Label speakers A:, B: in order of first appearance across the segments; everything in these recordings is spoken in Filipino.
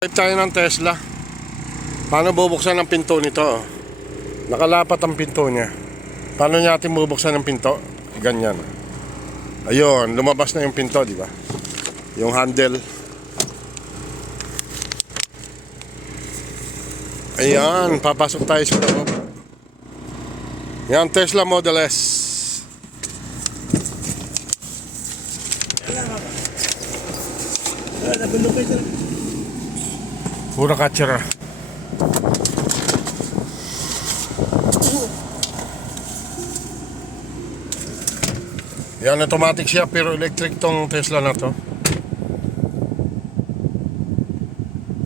A: Type tayo ng Tesla. Paano bubuksan ang pinto nito? Nakalapat ang pinto niya. Paano natin bubuksan ang pinto? Ganyan. Ayun, lumabas na yung pinto, di ba? Yung handle. Ayan, papasok tayo sa loob. Yan, Tesla Model S. Pura katsura. Yan, automatic siya pero electric tong Tesla na to.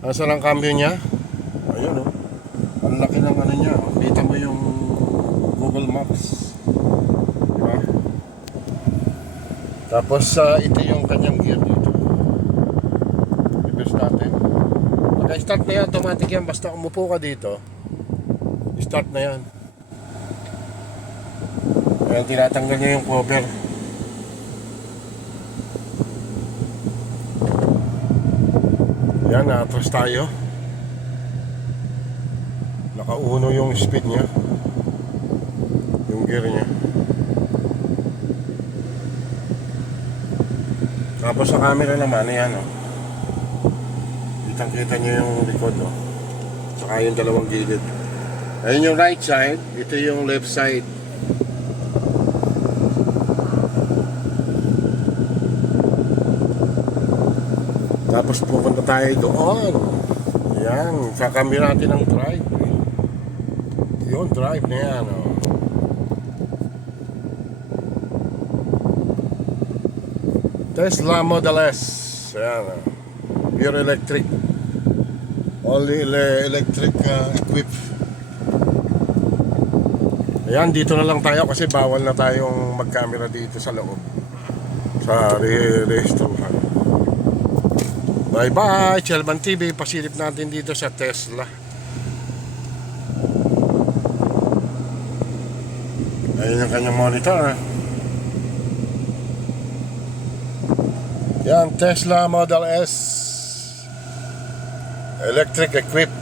A: Nasaan ang cambio niya? Ayun oh. Ang laki ng ano niya. oh. Kita mo yung Google Maps. Diba? Tapos sa ito yung kanyang gear dito. Reverse natin. Naka-start na yan, automatic yan. Basta umupo ka dito, start na yan. Ayan, tinatanggal niya yung cover. Yan, na-atras tayo. Nakauno yung speed niya. Yung gear niya. Tapos sa camera naman, ayan oh. Kitang kita niyo yung likod oh. Saka yung dalawang gilid. Ayun yung right side, ito yung left side. Tapos pupunta tayo doon. Ayan, kakambi natin ang drive. Yun, drive na yan. Oh. Tesla Model S. Ayan. Pure electric. Only ele- electric uh, equipped. Ayan, dito na lang tayo kasi bawal na tayong mag-camera dito sa loob. Sa re- restoran. Bye bye, Chelban TV. Pasilip natin dito sa Tesla. Ayun yung kanyang monitor. ah. Yan, Tesla Model S. Electric equipped.